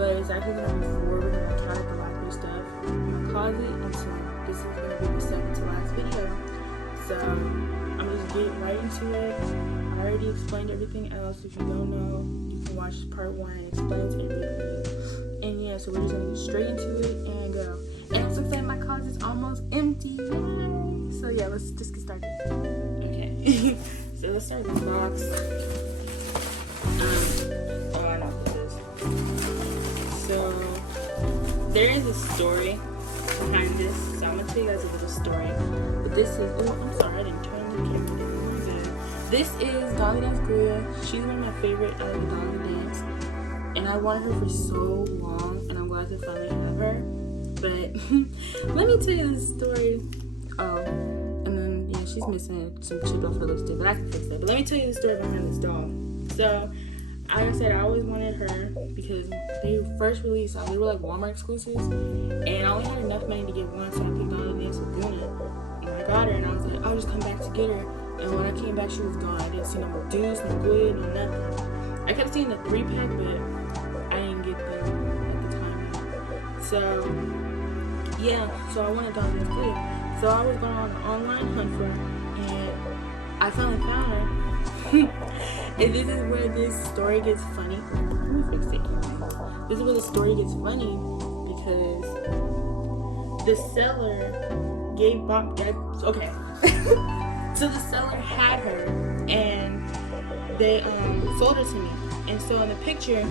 but it's actually gonna be 4. We're gonna count up the last bit stuff in my closet, and so this is gonna be the second to last video. So I'm gonna just get right into it. I already explained everything else. If you don't know, you can watch part 1 and explains everything. And yeah, so we're just gonna get straight into it and go. And I'm so excited, my closet's almost empty. Yay! So yeah, let's just get started. Okay. So let's start with this box. I know what this is. So there is a story behind this. So I'm gonna tell you guys a little story. But this is, oh, I'm sorry, I didn't turn the camera down. This is Dolly Dance Guya. She's one of my favorite out of the Dolly Dance. And I wanted her for so long, and I'm glad to finally have her. But let me tell you this story. Oh, and then yeah, she's missing some chip off her lipstick, but I can fix that. But let me tell you the story behind this doll. So, like I said, I always wanted her because they first released, they were like Walmart exclusives, and I only had enough money to get one, so I picked Dolly Dance Laguna, and I got her, and I was like, I'll just come back to get her. And when I came back, she was gone. I didn't see no more Deuce, no Guya, no nothing. I kept seeing the 3-pack, but I didn't get them at the time. So yeah, so I wanted Dolly Dance Guya. So I was going on an online hunt for her, and I finally found her. And this is where this story gets funny. Let me fix it. This is where the story gets funny because the seller gave Bob that. Okay. So the seller had her, and they sold her to me. And so in the picture,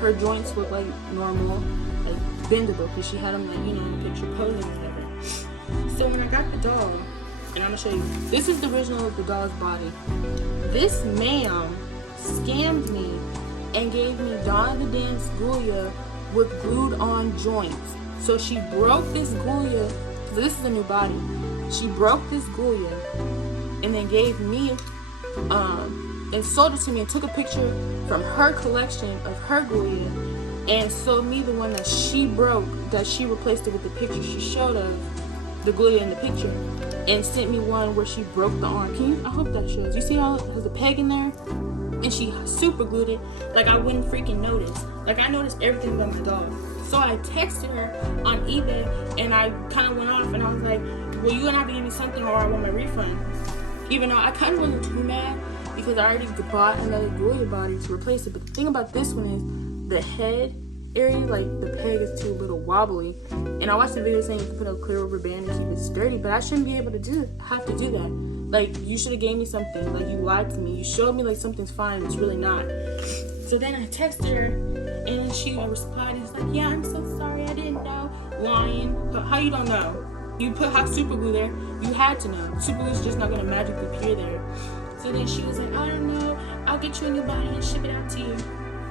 her joints look like normal, like bendable, because she had them like, you know, in the picture posing or whatever. So when I got the doll, and I'm gonna show you, this is the original of the doll's body. This ma'am scammed me and gave me Dolly the Dance Guya with glued on joints. So she broke this Guya, because this is a new body. She broke this Guya and then gave me, and sold it to me and took a picture from her collection of her Guya and sold me the one that she broke, that she replaced it with the picture she showed of the Guya in the picture, and sent me one where she broke the arm. Can you? I hope that shows. You see how it has a peg in there? And she super glued it like I wouldn't freaking notice. Like I noticed everything about my doll. So I texted her on eBay, and I kind of went off, and I was like, well, you're gonna have to give me something or I want my refund. Even though I kind of wasn't too mad because I already bought another Guya body to replace it. But the thing about this one is the head area, like the peg is too little wobbly. And I watched the video saying you can put a clear rubber band and keep it sturdy, but I shouldn't be able to have to do that. Like, you should have gave me something. Like, you lied to me. You showed me like something's fine, it's really not. So then I texted her, and she replied and was like, yeah, I'm so sorry, I didn't know. Lying. How you don't know? You put hot super glue there, you had to know. Super glue's just not gonna magically appear there. So then she was like, I don't know, I'll get you a new body and ship it out to you.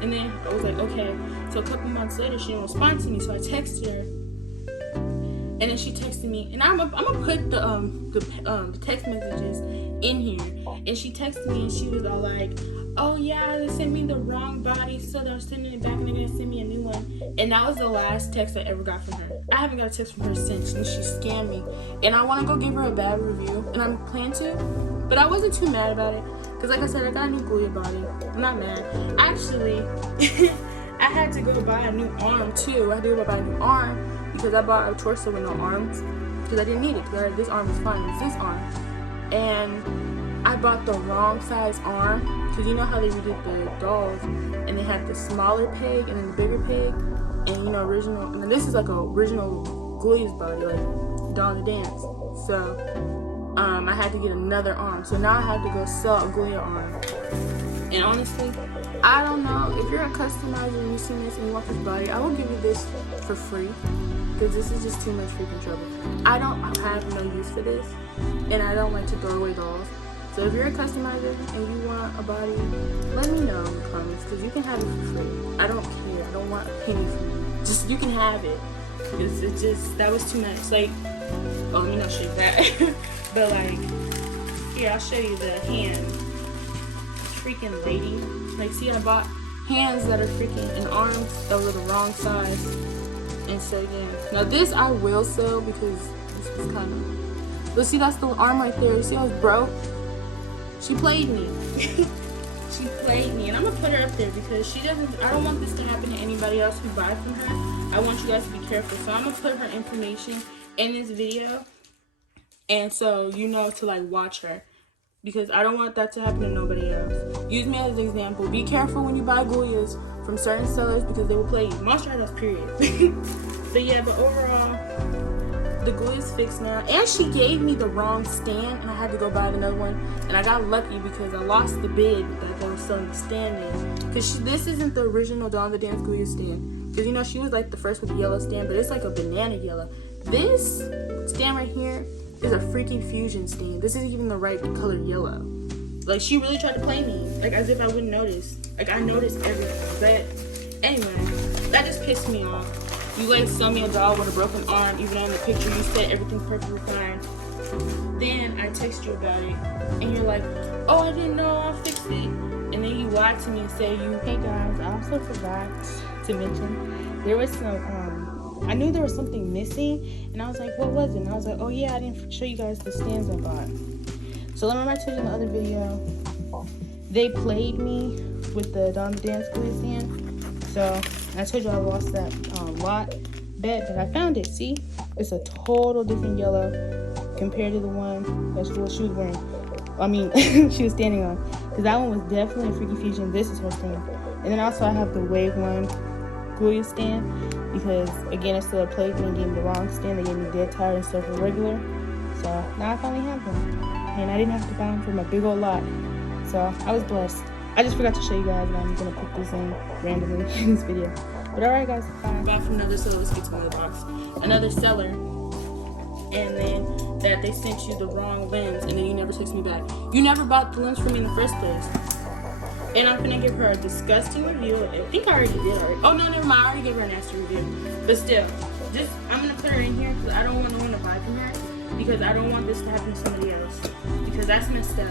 And then I was like, okay. So a couple months later, she didn't respond to me, so I texted her. And then she texted me, and I'm gonna put the text messages in here. And she texted me, and she was all like, oh yeah, they sent me the wrong body, so they're sending it back, and they're gonna send me a new one. And that was the last text I ever got from her. I haven't got a text from her since, and she scammed me. And I want to go give her a bad review, and I'm planning to, but I wasn't too mad about it, because like I said, I got a new Guya body. I'm not mad. Actually, I had to go buy a new arm too. I had to go buy a new arm because I bought a torso with no arms, because I didn't need it, because this arm was fine. It's this arm. And I bought the wrong size arm, because you know how they redid the dolls, and they had the smaller peg and then the bigger peg, and you know, original, and then this is like a original Guya's body, like Dolly Dance. So I had to get another arm, so now I have to go sell a Guya arm. And honestly, I don't know, if you're a customizer and you see this and you want this body, I will give you this for free, because this is just too much freaking trouble. I don't have no use for this, and I don't like to throw away dolls. So if you're a customizer and you want a body, let me know in the comments, because you can have it for free. I don't care. I don't want a penny from you. Just, you can have it. Because it just, that was too much. Like, oh, let me not show you that. But like, here, I'll show you the hand. Freaking lady. Like, see, I bought hands that are freaking, and arms that were the wrong size. And so, yeah. Now this I will sell, because this is kind of, but see, that's the arm right there. See how it's broke? She played me. she played me, and I'm gonna put her up there because she doesn't. I don't want this to happen to anybody else who buy from her. I want you guys to be careful. So I'm gonna put her information in this video, and so you know to like watch her, because I don't want that to happen to nobody else. Use me as an example. Be careful when you buy Goyas from certain sellers because they will play you. Monster High, that's period. But yeah, but overall, the glue is fixed now. And she gave me the wrong stand, and I had to go buy another one. And I got lucky because I lost the bid that they were selling the stand in. Because this isn't the original Dawn of the Dance glue stand. Because you know, she was like the first with the yellow stand, but it's like a banana yellow. This stand right here is a freaking fusion stand. This isn't even the right color yellow. Like, she really tried to play me, like as if I wouldn't notice. Like, I noticed everything. But anyway, that just pissed me off. You like sell me a doll with a broken arm, even though in the picture you said everything's perfectly fine. Then I text you about it, and you're like, oh, I didn't know, I'll fix it. And then you lied to me and say hey guys, I also forgot to mention there was some I knew there was something missing, and I was like, what was it? And I was like, oh yeah, I didn't show you guys the stands I bought. So remember I told you in the other video, they played me with the Dawn of the Dance glue stand. So I told you I lost that lot bet, but I found it. See, it's a total different yellow compared to the one that she was wearing. I mean, she was standing on, because that one was definitely a Freaky Fusion. This is her stand. And then also I have the Wave One glue stand, because again, it's still a plate and gave me the wrong stand. They gave me dead tired instead of regular. So now I finally have one, and I didn't have to buy them from a big old lot. So I was blessed. I just forgot to show you guys, and I'm gonna put this in randomly in this video. But alright guys, bye. Got from another seller, let's get to another box. Another seller, and then that they sent you the wrong lens, and then you never text me back. You never bought the lens from me in the first place. And I'm gonna give her a disgusting review. I think I already did already. Oh no, never mind, I already gave her a nasty review. But still, just I'm gonna put her in here because I don't want no one to buy from her, because I don't want this to happen to somebody else, because that's messed up.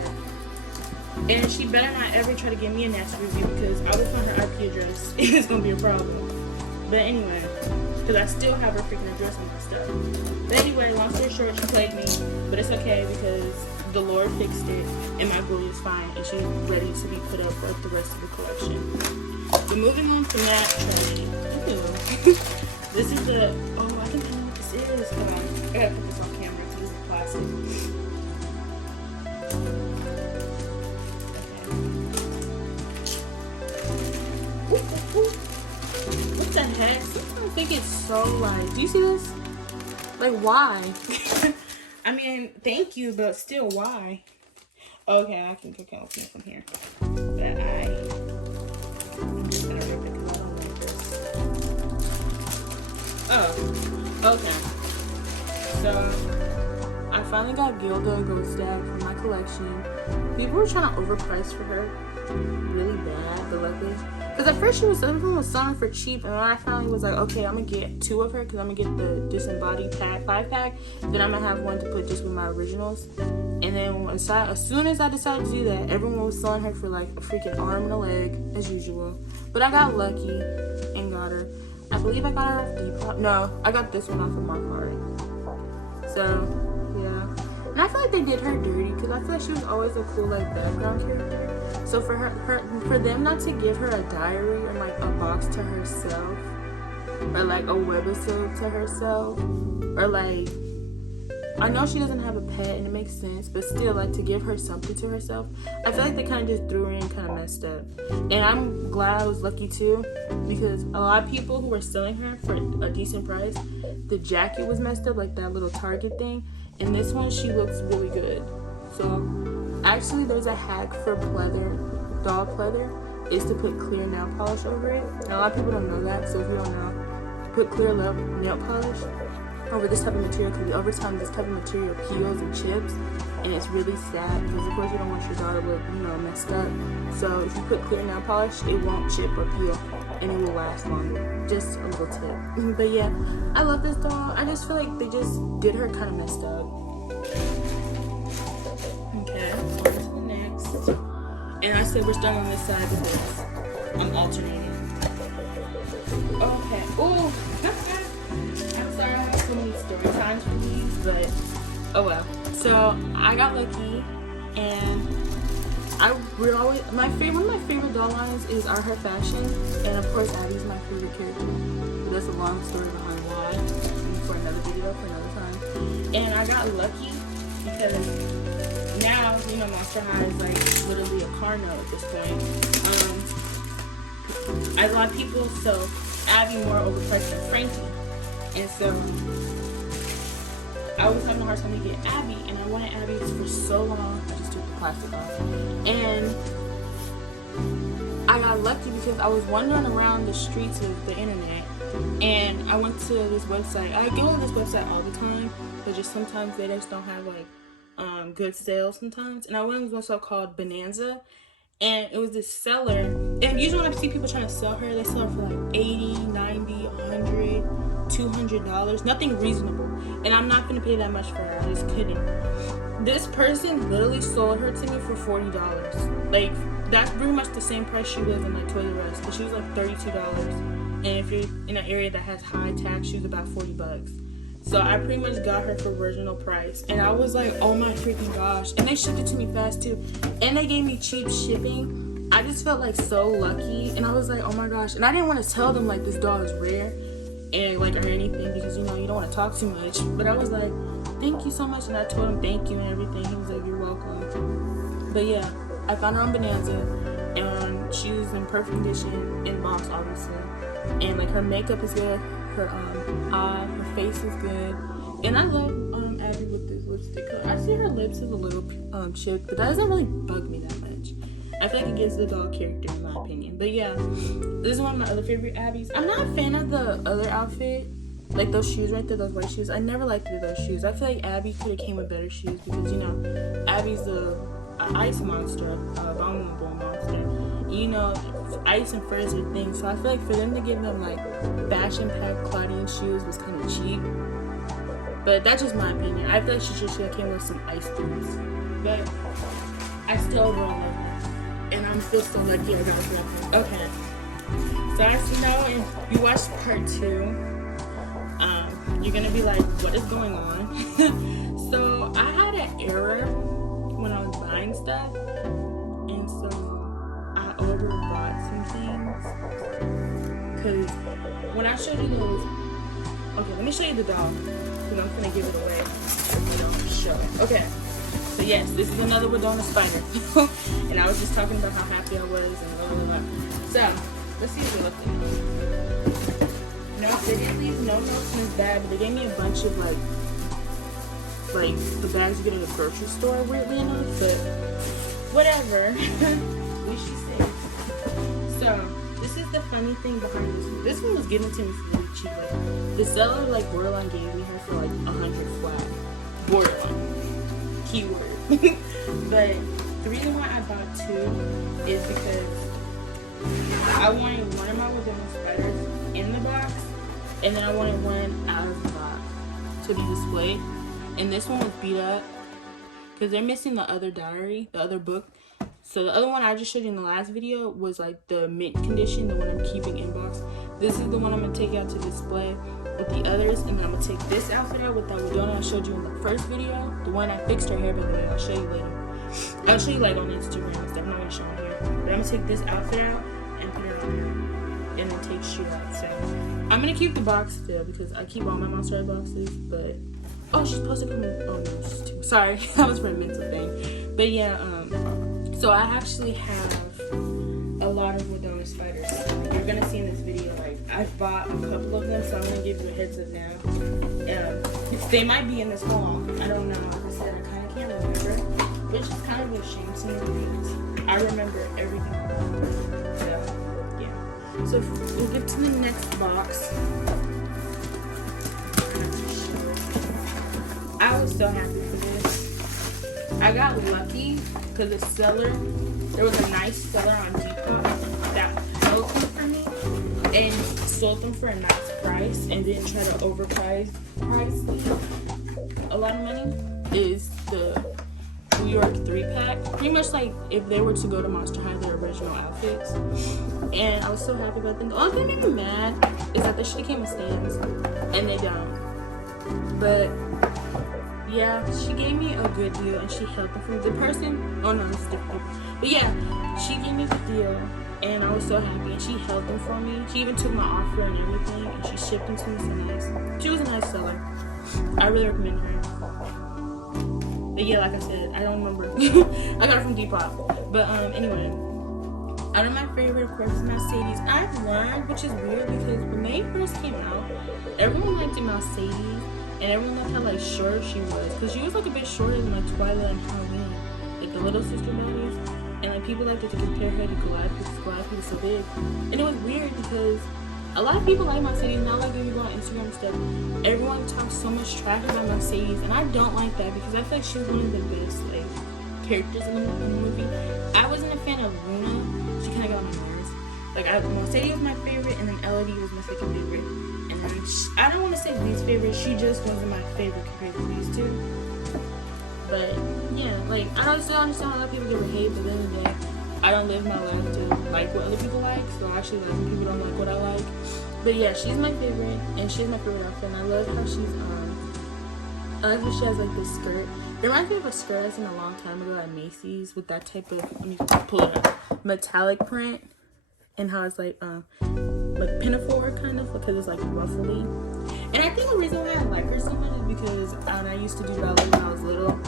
And she better not ever try to give me a nasty review, because I will find her IP address. It's gonna be a problem. But anyway, because I still have her freaking address and my stuff. But anyway, long story short, she played me, but it's okay because the Lord fixed it, and my glue is fine, and she's ready to be put up for the rest of the collection. But moving on from that trade, this is the, oh, I think I know what this is. Hold on, I gotta put this on camera because this is plastic. What the heck? I think it's so like, do you see this? Like, why? I mean, thank you, but still, why? Okay, I can open it from here. But I'm just gonna rip it because I don't like this. Oh, okay. So I finally got Gilda Ghost Dad for my collection. People were trying to overprice for her really bad, but luckily, because at first everyone was selling for cheap, and when I finally was like, okay, I'm gonna get 2 of her because I'm gonna get the disembodied pack 5-pack, then I'm gonna have one to put just with my originals. And then as soon as I decided to do that, everyone was selling her for like a freaking arm and a leg as usual. But I got lucky and got her. I believe I got her off Depop. No, I got this one off of my card. So yeah, and I feel like they did her dirty because I feel like she was always a cool like background character. So for for them not to give her a diary or like a box to herself, or like a webisode to herself, or like, I know she doesn't have a pet and it makes sense, but still, like, to give her something to herself, I feel like they kind of just threw her in kind of messed up. And I'm glad I was lucky too, because a lot of people who were selling her for a decent price, the jacket was messed up, like that little Target thing, and this one she looks really good. So actually there's a hack for pleather, doll pleather, is to put clear nail polish over it. And a lot of people don't know that, so if you don't know, put clear nail polish over this type of material, because over time this type of material peels and chips, and it's really sad because of course you don't want your doll to look, you know, messed up. So if you put clear nail polish, it won't chip or peel and it will last longer. Just a little tip. But yeah, I love this doll. I just feel like they just did her kind of messed up. Okay, on to the next. And I said we're starting on this side because I'm alternating. Okay. Ooh. I'm sorry I have so many story times for these, but oh well. So I got lucky and we're always one of my favorite doll lines is Are Her Fashion, and of course Abby's my favorite character. But there's a long story behind why, and for another video for another time. And I got lucky because now Monster High is like literally a car note at this point. A lot of people sell Abby more overpriced than Frankie, and so I was having a hard time to get Abby, and I wanted Abby for so long. I just took the plastic off, and I got lucky because I was wandering around the streets of the internet, and I went to this website. I go to this website all the time, but just sometimes they just don't have like good sales sometimes. And I went to this website called Bonanza, and it was this seller. And usually when I see people trying to sell her, they sell her for like $80, $90, $100, $200, nothing reasonable. And I'm not gonna pay that much for her. I just couldn't. This person literally sold her to me for $40. Like, that's pretty much the same price she was in like Toys R Us, but she was like $32. And if you're in an area that has high tax, she was about $40. So I pretty much got her for original price, and I was like, oh my freaking gosh. And they shipped it to me fast too, and they gave me cheap shipping. I just felt like so lucky, and I was like, oh my gosh. And I didn't want to tell them like this doll is rare and like or anything, because you don't want to talk too much. But I was like, thank you so much, and I told him thank you and everything. He was like, you're welcome. But yeah, I found her on Bonanza, and she was in perfect condition, in box obviously, and like her makeup is good, her her face is good, and I love Abby with this lipstick color. I see her lips is a little chipped, but that doesn't really bug me that much. I feel like it gives the doll character in my opinion. But yeah, this is one of my other favorite Abbies. I'm not a fan of the other outfit, like those shoes right there, those white shoes. I never liked those shoes. I feel like Abby could have came with better shoes, because Abby's the ice monster, abominable monster. Ice and fur is her thing, so I feel like for them to give them like fashion pack Claudian shoes was kind of cheap. But that's just my opinion. I feel like she should have came with some ice boots. But I still love her, and I'm still so lucky I got her. Okay, so as you know, if you watch part 2, you're gonna be like, what is going on? So I had an error when I was buying stuff, and so I overbought some things. Because when I showed you those, okay, let me show you the doll, because I'm gonna give it away. Show it. Okay, so yes, this is another Wedona spider. And I was just talking about how happy I was and blah blah blah. So let's see what it looks like. No, they didn't leave no notes in this bag, but they gave me a bunch of like the bags you get at a grocery store, weirdly enough, but whatever. We should see. So this is the funny thing behind this. This one was given to me for really cheap. Like, the seller borderline gave me her for like 100 flat. Borderline. Keyword. But the reason why I bought 2 is because I wanted one of my Wedona spiders in the box, and then I wanted one out of the box to be displayed. And this one was beat up because they're missing the other diary, the other book. So the other one I just showed you in the last video was like the mint condition, the one I'm keeping in box. This is the one I'm going to take out to display with the others. And then I'm going to take this outfit out with that Wedona I showed you in the first video. The one I fixed her hair, by the way. I'll show you later. I'll show you like on Instagram and stuff. I'm not going to show it here. But I'm going to take this outfit out and put it on her. And then take shoe out. So I'm going to keep the box still because I keep all my Monster High boxes. But oh, she's supposed to come in. Oh no, she's too. Sorry, that was for a mental thing. But yeah, so I actually have a lot of Wedona spiders. You're gonna see in this video, like I've bought a couple of them, so I'm gonna give you a heads up now. They might be in this haul. I don't know. Like I said, I kind of can't remember, which is kind of a shame to me because I remember everything about it. So yeah. So we'll get to the next box. I was so happy for this. I got lucky because the seller, there was a nice seller on Depop that sold them for me and sold them for a nice price and didn't try to overprice a lot of money. Is the New York 3-pack. Pretty much like if they were to go to Monster High, their original outfits. And I was so happy about them. The only thing that made me mad is that they should have came with stands and they don't. But yeah, she gave me a good deal and she helped me for the person. Oh no, this is different. But yeah, she gave me a good deal and I was so happy and she held them for me. She even took my offer and everything and she shipped them to me so nice. She was a nice seller. I really recommend her. But yeah, like I said, I don't remember. I got it from Depop. But anyway, out of my favorite, of course, is Mercedes. I've learned, which is weird because when they first came out, everyone liked the Mercedes. And everyone loved how like short she was, cause she was like a bit shorter than like Twilight and Halloween, like the little sister movies. And like people liked to compare her to Goliath because Goliath was so big. And it was weird because a lot of people like Mercedes. Now like when you go on Instagram and stuff, everyone talks so much trash about Mercedes, and I don't like that because I feel like she was one of the best like characters in the movie. I wasn't a fan of Luna. She kind of got on my nerves. Like Mercedes was my favorite, and then Elodie was my second favorite. I don't want to say least favorite, she just wasn't my favorite compared to these two. But yeah, like I don't still understand how a lot of people give her hate, but at the end of the day, I don't live my life to like what other people like, so I actually like when people don't like what I like. But yeah, she's my favorite, and she's my favorite outfit, and I love how she's I like how she has like this skirt. It reminds me of a skirt I seen a long time ago at Macy's with that type of, let me pull it up, metallic print, and how it's like pinafore kind of, because it's like ruffly. And I think the reason why I like her so much is because I used to do ballet when I was little.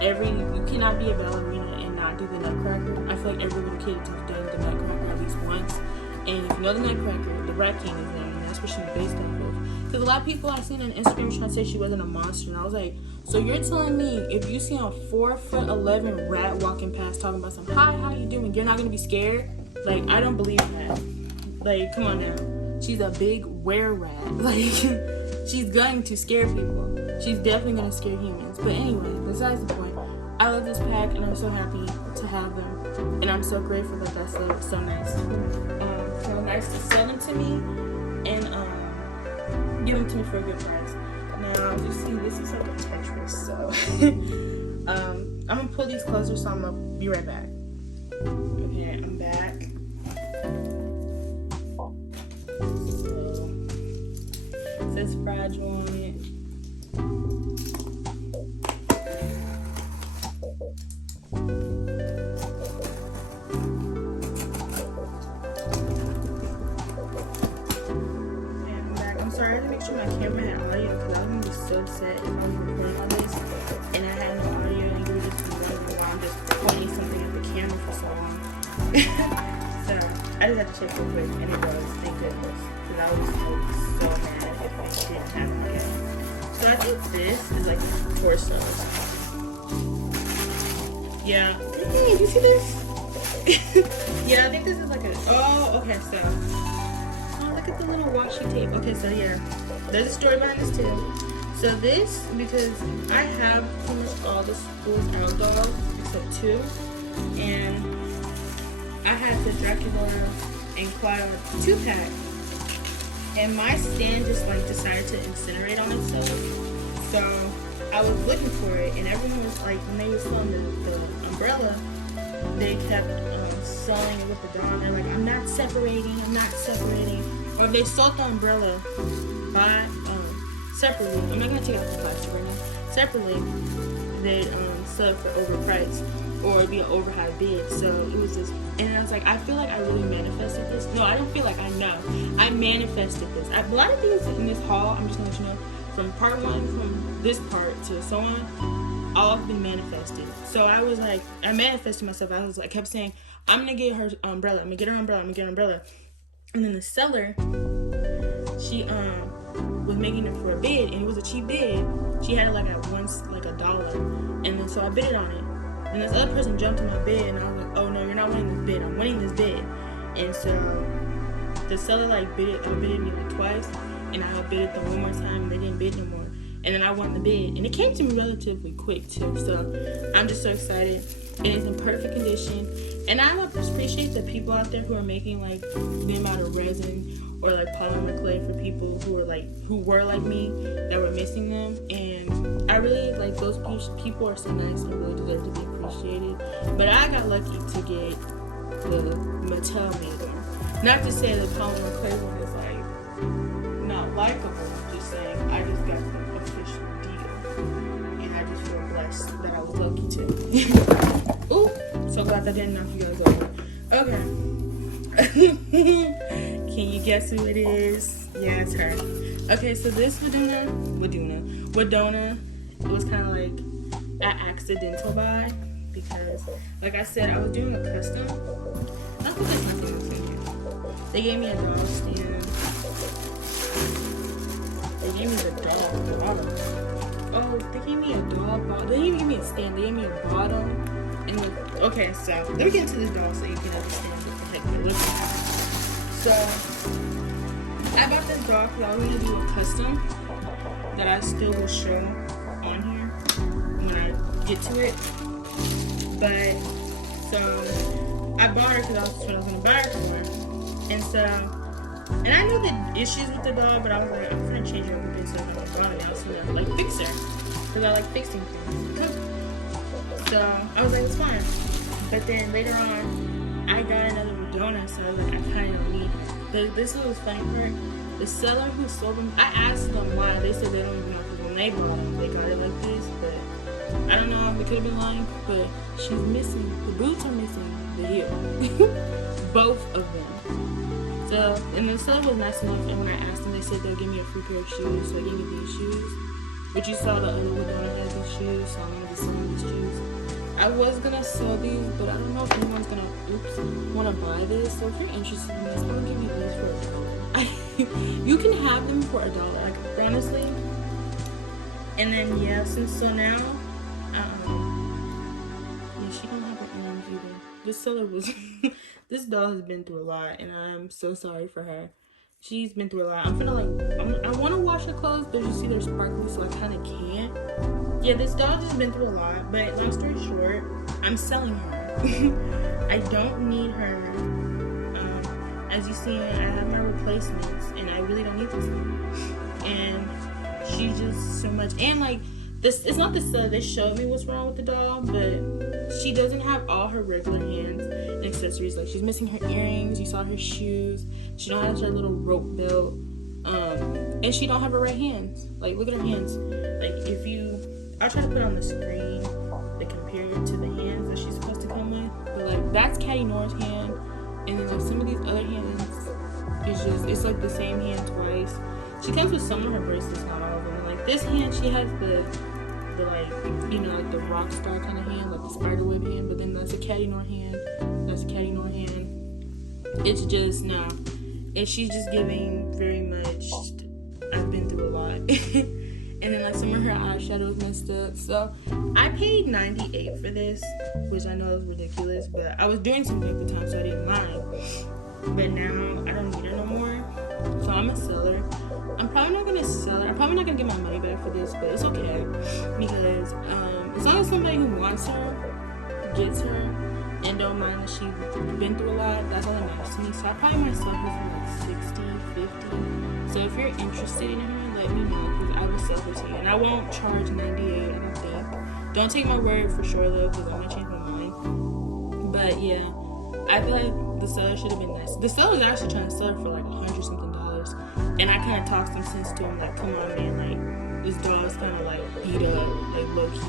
You cannot be a ballerina and not do the Nutcracker. I feel like every little kid has done the Nutcracker at least once. And if you know the Nutcracker, the Rat King is there, and that's what she's based off of. Because a lot of people I've seen on Instagram trying to say she wasn't a monster, and I was like, so you're telling me if you see a 4'11" rat walking past talking about some hi, how you doing, you're not gonna be scared? Like, I don't believe that. Like, come on now. She's a big were-rat. Like, she's going to scare people. She's definitely going to scare humans. But anyway, besides the point, I love this pack, and I'm so happy to have them. And I'm so grateful that that's so nice. So nice to sell them to me and give them to me for a good price. Now, you see, this is like a Tetris, so I'm going to pull these closer, so I'm going to be right back. Okay, I'm back. It says fragile on it. I'm back. I'm sorry, I had to make sure my camera had audio because I was going to be so upset if I was recording on this and I had no audio and you were just wondering why I'm just pointing something at the camera for so long. So I just had to check real quick, and it was, thank goodness, because I was so mad if I didn't have it again. So I think this is like 4 stars. Yeah. Hey, you see this? Yeah, I think this is like a, oh, okay, so. Oh, look at the little washi tape. Okay, so yeah, there's a story behind this too. So this, because I have pretty much all the school's out dolls except 2, and I had the Dracula and Cloud 2-pack, and my stand just like decided to incinerate on itself. So I was looking for it, and everyone was like, when they were selling the umbrella, they kept selling it with the doll. They're like, I'm not separating. Or if they sold the umbrella by separately, I'm not gonna take out the plastic right now. Separately, they'd sell it for overpriced, or it'd be an over high bid. So it was just, and I was like, I feel like I really manifested this. No, I don't feel like, I know. I manifested this. A lot of things in this haul, I'm just gonna let you know, from part 1, from this part to so on, all have been manifested. So I was like, I manifested myself. I kept saying, I'm gonna get her umbrella. I'm gonna get her umbrella. I'm gonna get her umbrella. And then the seller, she was making it for a bid, and it was a cheap bid. She had it like at once, like $1, and then so I bid it on it. And this other person jumped in my bid, and I was like, oh no, you're not winning this bid. I'm winning this bid. And so the seller like outbidded me like twice, and I outbidded them one more time, and they didn't bid no more. And then I won the bid, and it came to me relatively quick too. So I'm just so excited. It is in perfect condition, and I appreciate the people out there who are making like them out of resin or like polymer clay for people who were like me that were missing them. And I really like those people are so nice and really deserve to be appreciated. But I got lucky to get the Mattel made one. Not to say the polymer clay one is like not likable. I'm just saying I just got the official deal. Ooh, so glad that didn't knock you guys over. Okay. Can you guess who it is? Yeah, it's her. Okay, so this Wadona, it was kind of like an accidental buy because, like I said, I was doing a custom. I think there's nothing else in here. They gave me a dog stand. They gave me the dog bottle. Oh, they gave me a dog bottle. They didn't even give me a stand. They gave me a bottle. And like, okay, so let me get into this doll so you can understand what the heck they're looking at. So I bought this doll because I was going to do a custom that I still will show on here when I get to it. But so I bought her because that's what I was going to buy her for. And so, and I knew the issues with the doll, but I was like, I'm going to change it up a bit so I can brought it out so that I like fix her. Because I like fixing things. So I was like, it's fine. But then later on, I got another Wadona, so I was like, I kind of need it. This was funny part. The seller who sold them, I asked them why. They said they don't even know because when they bought them, they got it like this. But I don't know. They could have been lying. But she's missing. The boots are missing the heel. Both of them. So, and the seller was nice enough. And when I asked them, they said they'll give me a free pair of shoes. So they gave me these shoes. But you saw the other Wadona had these shoes, so I'm gonna be selling these shoes. I was gonna sell these, but I don't know if anyone's gonna wanna buy this. So if you're interested in this, I'm gonna give you these for $1. You can have them for $1, like honestly. And then yeah, so now, yeah, she don't have her earrings either. This seller was, this doll has been through a lot, and I'm so sorry for her. She's been through a lot. I'm finna like, I wanna wash her clothes, but you see they're sparkly, so I kinda can't. Yeah, this doll has been through a lot, but long story short, I'm selling her. I don't need her. As you see, I have my replacements, and I really don't need this one. And she's just so much. And like, this, it's not the seller that showed me what's wrong with the doll, but she doesn't have all her regular hands and accessories. Like, she's missing her earrings. You saw her shoes. She don't have her little rope belt. And she don't have her right hands. Like, look at her hands. Like, if you, I'll try to put on the screen the compare to the hands that she's supposed to come with. But like, that's Caddy Nora's hand, and then like some of these other hands, it's like the same hand twice. She comes with some of her bracelets, not all of them. Like this hand, she has the like, you know, like the rock star kind of hand, like the spiderweb hand. But then that's a Caddy Nora hand. That's a Caddy Nora hand. It's just no. And she's just giving very much, I've been through a lot. And then like some of her eyeshadows messed up. So I paid $98 for this, which I know is ridiculous, but I was doing something at the time, so I didn't mind. But now I don't need her no more. So I'm a seller. I'm probably not gonna sell her. I'm probably not gonna get my money back for this, but it's okay. Because as long as somebody who wants her gets her and don't mind that she's been through a lot, that's all that matters to me. So I probably might sell her for like 60, 50. So if you're interested in her, let me know, because I will sell her to you. And I won't charge $98, I don't think. Don't take my word for sure though, because I'm gonna change my mind. But yeah, I feel like the seller should have been nice. The seller was actually trying to sell her for like $100-something. And I kind of talked some sense to him, like, come on man, like, this doll is kind of like beat up, like low key.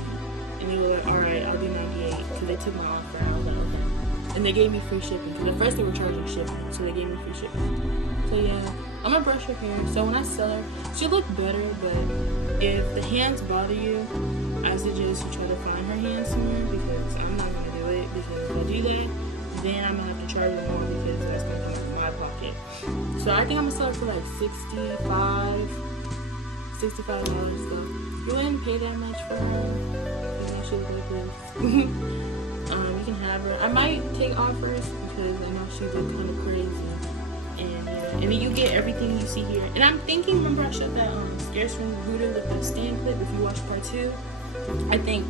And they were like, alright, I'll do $98, because they took my offer. I was like, okay. And they gave me free shipping, because at first they were charging shipping, so they gave me free shipping. So yeah, I'm gonna brush her hair. So when I sell her, she'll look better, but if the hands bother you, I suggest you try to find her hands somewhere, because I'm not gonna do it. Because if I do that, then I'm gonna have to charge more, because that's gonna come from my pocket. So I think I'm gonna sell her for like $65. So you wouldn't pay that much for her. You know, she'll look good. You can have her. I might take offers because I know she look kind of crazy. And yeah, and then you get everything you see here. And I'm thinking, remember I showed that Scares from Voodoo with the stand clip, if you watched part 2? I think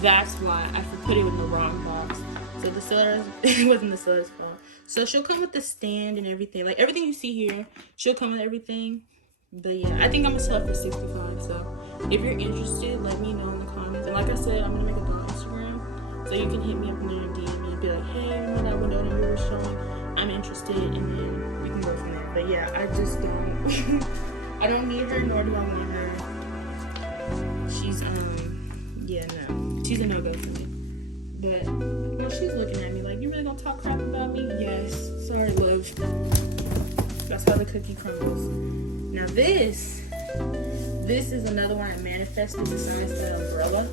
that's why I put it in the wrong box. So the seller, it wasn't the seller's fault. So she'll come with the stand and everything. Like everything you see here, she'll come with everything. But yeah, I think I'm gonna sell it for $65. So if you're interested, let me know in the comments. And like I said, I'm gonna make a doll Instagram. So you can hit me up in there and DM me and be like, hey, remember that window that we were showing? I'm interested, and then we can go from there. But yeah, I just don't I don't need her, nor do I want her. She's yeah, no. She's a no-go for me. But, well, she's looking at me like, you really gonna talk crap about me? Yes. Sorry, love. That's how the cookie crumbles. Now this is another one I manifested besides the umbrella.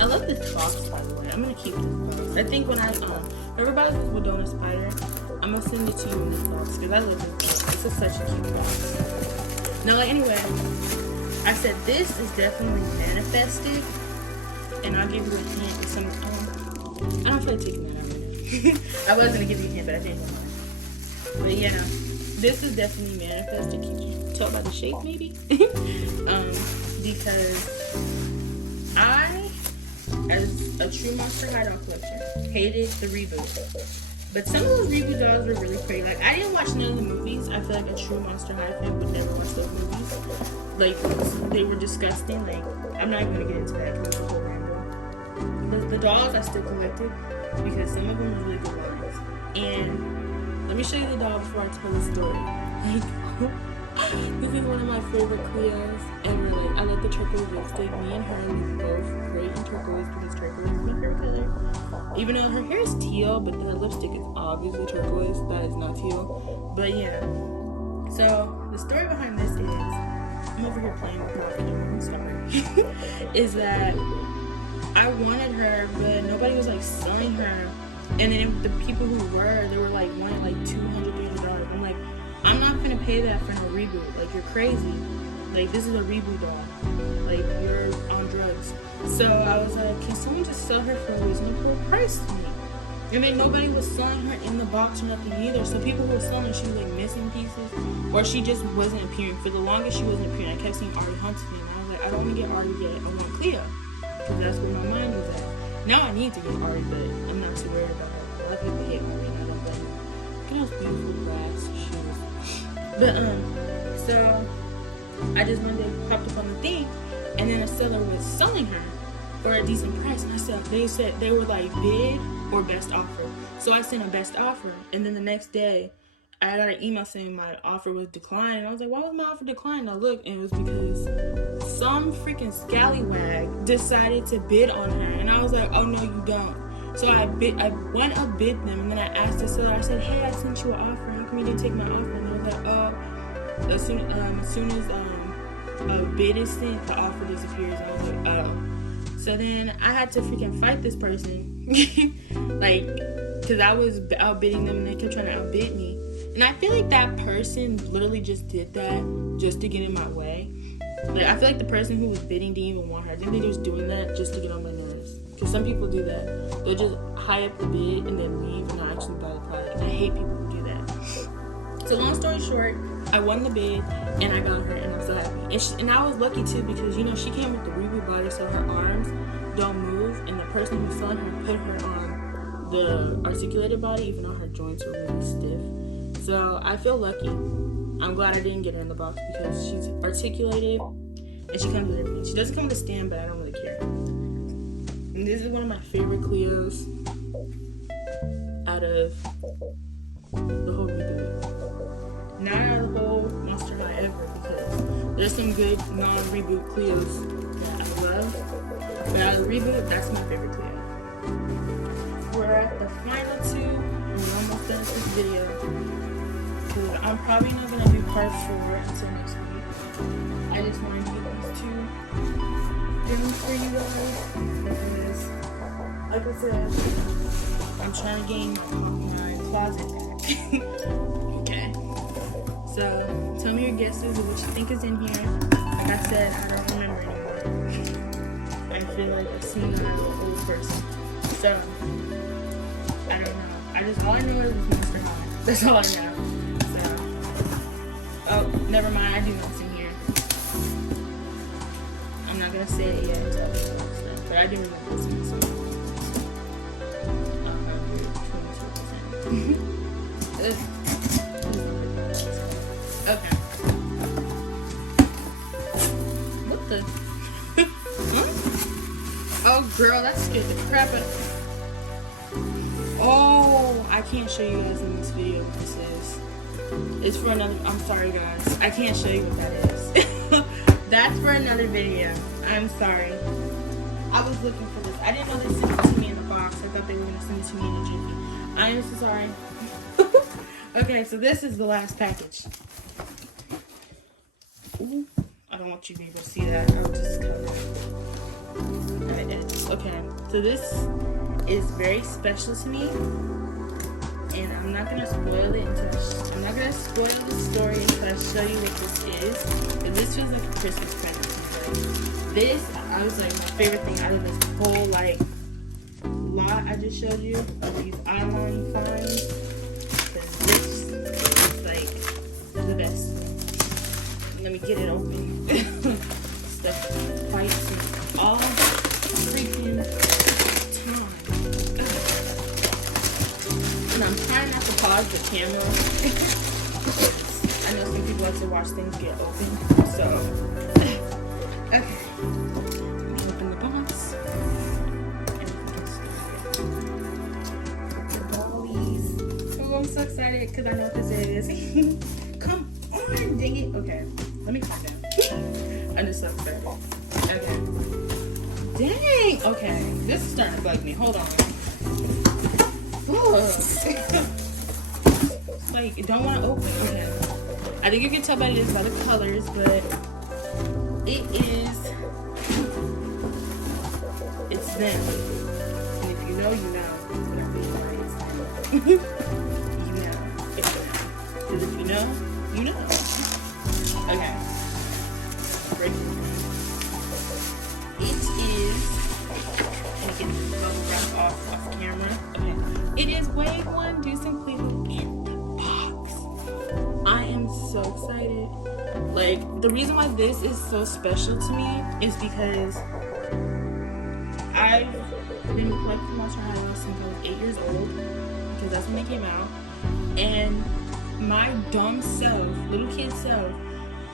I love this box, by the way. I'm gonna keep this box. I think when I everybody with Wedona Spider, I'm gonna send it to you in this box because I love this box. This is such a cute box. Now, like, anyway, I said this is definitely manifested, and I'll give you a hint with some. I don't feel like taking that out right now. I was gonna give you a hint, but I didn't. But yeah, this is definitely manifested. Can you tell by the shape, maybe? Because I, as a true Monster High doll collection, hated the reboot. But some of those reboot dolls were really pretty. Like, I didn't watch none of the movies. I feel like a true Monster High fan would never watch those movies. Like, they were disgusting. Like, I'm not even gonna get into that because it's a whole ramble. The dolls I still collected because some of them were really good ones. And let me show you the doll before I tell the story. Like, this is one of my favorite Cleos ever. Like, I love the turquoise lipstick. Me and her look both great in turquoise because turquoise is my favorite color. Even though her hair is teal, but the lipstick is obviously turquoise. That is not teal. But yeah. So the story behind this is, I'm over here playing with my video. I'm sorry. Is that I wanted her, but nobody was like selling her. And then the people who were, they were like wanted like $200, $300. I'm like, I'm not gonna pay that for no reboot. Like, you're crazy. Like, this is a reboot doll. Like, you're on drugs. So I was like, can someone just sell her for a reasonable price to me? And then nobody was selling her in the box or nothing either. So people who were selling her, she was like missing pieces, or she just wasn't appearing. For the longest, she wasn't appearing. I kept seeing Ari Huntsman, and I was like, I don't want to get Ari yet. I want Cleo, because that's where my mind was at. Now I need to get Ari, but I'm not too worried about her. A lot of people hate Ari, and I don't blame them. Look at those beautiful glass shoes. But so I just one day popped up on the thing, and then a seller was selling her for a decent price, and they said they were like bid or best offer. So I sent a best offer, and then the next day I got an email saying my offer was declined. And I was like, why was my offer declined? I looked, and it was because some freaking scallywag decided to bid on her, and I was like, oh no, you don't. So I went up bid them, and then I asked the seller, I said, hey, I sent you an offer, how come you didn't take my offer? And they was like, oh, as soon as a bid is sent, the offer disappears. I was like, oh. So then I had to freaking fight this person, like, because I was outbidding them, and they kept trying to outbid me. And I feel like that person literally just did that just to get in my way. Like, I feel like the person who was bidding didn't even want her. I think they were just doing that just to get on my nerves. Because some people do that. They'll just high up the bid and then leave and not actually buy the product. And I hate people who do that. So long story short, I won the bid and I got her, and I'm so happy. And I was lucky too, because, you know, she came with the reboot body, so her arms don't move, and the person who's selling her put her on the articulated body, even though her joints were really stiff. So I feel lucky. I'm glad I didn't get her in the box because she's articulated and she comes with everything. She doesn't come with a stand, but I don't really care. And this is one of my favorite Cleos out of the whole reboot. Not out of the whole Monster High ever, because there's some good non-reboot Cleos that I love. But out of the reboot, that's my favorite Cleo. We're at the final two, and we're almost done with this video. Because I'm probably not going to do part 4 until next week. I just wanted to get these two things for you guys. Because, like I said, I'm trying to gain my closet back. Okay. So, tell me your guesses of what you think is in here. Like I said, I don't remember anymore. I feel like I've seen that as an old person. So, I don't know. All I know is Monster High. That's all I know. So, oh, never mind. I do know what's in here. I'm not going to say it yet until I do stuff, but I do remember what's in this one. 22%. Okay. What the? Huh? Oh, girl, that scared the crap out of me. Oh, I can't show you guys in this video what this is. It's for another. I'm sorry, guys. I can't show you what that is. That's for another video. I'm sorry. I was looking for this. I didn't know they sent it to me in the box. I thought they were gonna send it to me in a jiffy. I am so sorry. Okay, so this is the last package. Ooh, I don't want you to be able to see that. I'll just kind of. Okay, so this is very special to me, and I'm not gonna spoil it I'm not gonna spoil the story until I show you what this is. But this feels like a Christmas present to me. This, I was like, my favorite thing out of this whole like lot I just showed you of these online finds. Because this is like the best. Let me get it open. Stuff fights all freaking time. And I'm trying not to pause the camera. I know some people like to watch things get open. So, okay. Let me open the box. The dollies. Oh, I'm so excited because I know what this is. Come on, dang it. Okay, let me calm down. I'm just so excited. Okay. Dang. Okay, this is starting to bug me. Hold on. It's like, it don't want to open. Okay. I think you can tell by this by the colors, but it is. It's them. And if you know, you know. But I feel like it's them. You know. It's them. Because if you know, you know. Okay. Break it. It is. Let me get the bubble wrap off camera. Okay. It is Wave One Deuce and Cleveland in the box. I am so excited. Like, the reason why this is so special to me is because I've been collecting Monster High since I was 8 years old. Because that's when they came out. And my dumb self, little kid self,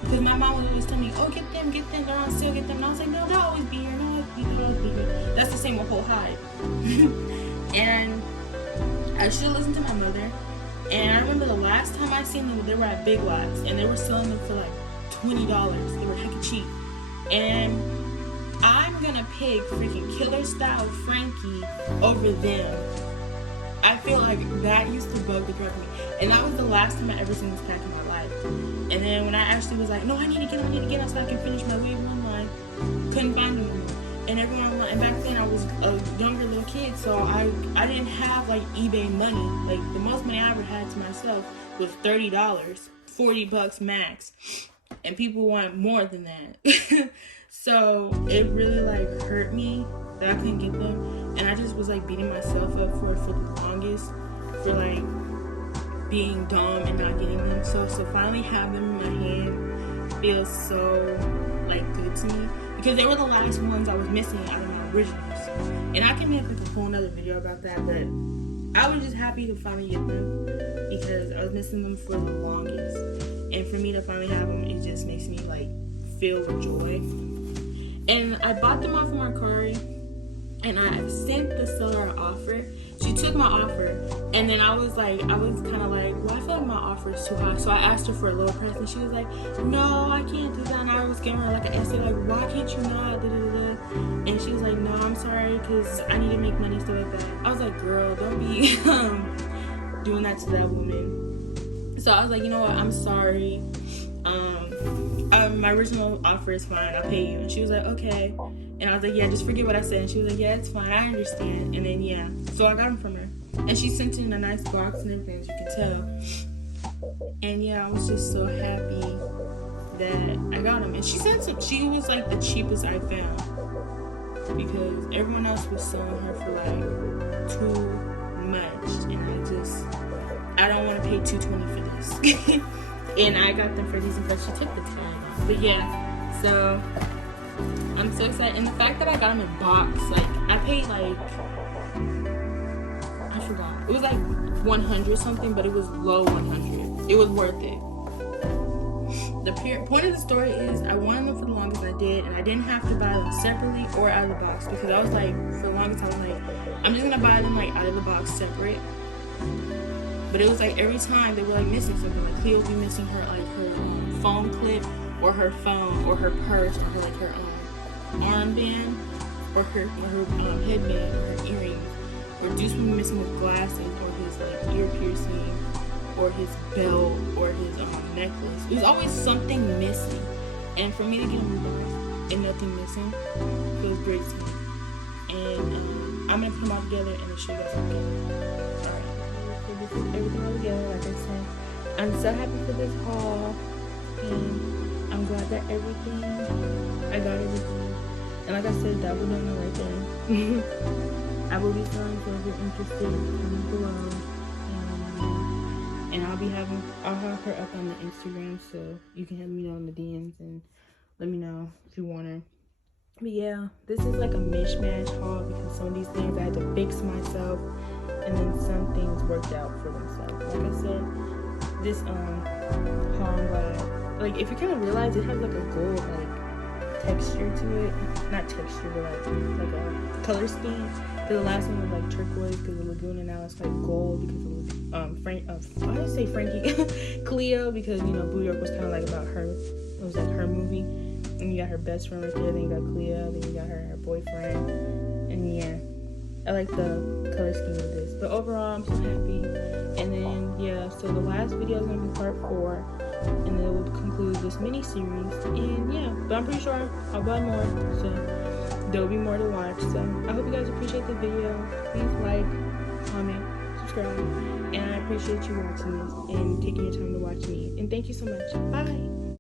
because my mom would always tell me, oh, get them, they're on sale, get them. And I was like, no, they'll always be here, they'll always be here. That's the same with Whole Hive. And I should listen to my mother. And I remember the last time I seen them, they were at Big Lots, and they were selling them for like $20. They were hecka cheap. And I'm gonna pick freaking Killer Style Frankie over them. I feel like that used to bug the crap out of me. And that was the last time I ever seen this pack in my life. And then when I actually was like, no, I need to get them so I can finish my Wave One line, couldn't find them anymore. And everyone, and back then I was a younger little kid, so I didn't have like eBay money. Like, the most money I ever had to myself was $30, $40 max. And people want more than that. So it really like hurt me that I couldn't get them. And I just was like beating myself up for the longest, for like being dumb and not getting them. So finally have them in my hand feels so like good to me. Because they were the last ones I was missing out of my originals. And I can make like a whole nother video about that, but I was just happy to finally get them because I was missing them for the longest. And for me to finally have them, it just makes me like feel with joy. And I bought them off of Mercari, and I sent the seller an offer. She took my offer, and then I was kind of like, well, I feel like my offer is too high. So I asked her for a lower price, and she was like, no, I can't do that. And I was giving her like an essay, like, why can't you not? Da-da-da-da. And she was like, no, I'm sorry, because I need to make money, stuff like that. I was like, girl, don't be doing that to that woman. So I was like, you know what, I'm sorry. My original offer is fine, I'll pay you. And she was like, okay. And I was like, yeah, just forget what I said. And she was like, yeah, it's fine, I understand. And then, yeah, so I got them from her. And she sent it in a nice box and everything, as you can tell. And yeah, I was just so happy that I got them. And she sent some, she was like the cheapest I found. Because everyone else was selling her for like too much. And I don't want to pay $220 for this. And I got them for these because she took the time. But yeah, so I'm so excited. And the fact that I got them in box, like, I paid like, I forgot. It was like 100 something, but it was low 100. It was worth it. The point of the story is I wanted them for the longest I did, and I didn't have to buy them separately or out of the box because I was like, for the longest time, I'm like, I'm just gonna buy them like out of the box separate. But it was like every time they were like missing something. Like Cleo would be missing her phone clip, or her phone, or her purse, or her armband. or her headband, or her earrings, or Deuce would be missing his glasses, or his like ear piercing, or his belt, or his necklace. It was always something missing, and for me to get a Reebok and nothing missing feels great to me. And I'm gonna put them all together and then show you guys again. Alright, so this is everything all together. Like I said, I'm so happy for this haul, and I'm glad that I got everything. And like I said, that will down right there. I will be selling, so if you're interested, comment below. And I'll have her up on the Instagram, so you can have me know in the DMs and let me know if you want her. But yeah, this is like a mishmash haul because some of these things I had to fix myself, and then some things worked out for themselves. Like I said, this haul, I'm glad. Like, if you kind of realize, it has like a gold like texture to it. Not texture, but like a color scheme. The last one was like turquoise because of Laguna. Now it's like gold because of why did I say Frankie? Cleo, because you know Boo York was kind of like about her. It was like her movie. And you got her best friend right there. Then you got Cleo. Then you got her boyfriend. And yeah, I like the color scheme of this. But overall, I'm so happy. And then yeah, so the last video is gonna be part 4, and then it will conclude this mini series. And yeah, but I'm pretty sure I'll buy more. So there'll be more to watch. So I hope you guys appreciate the video. Please like, comment, subscribe, and I appreciate you watching this and taking your time to watch me. And thank you so much. Bye.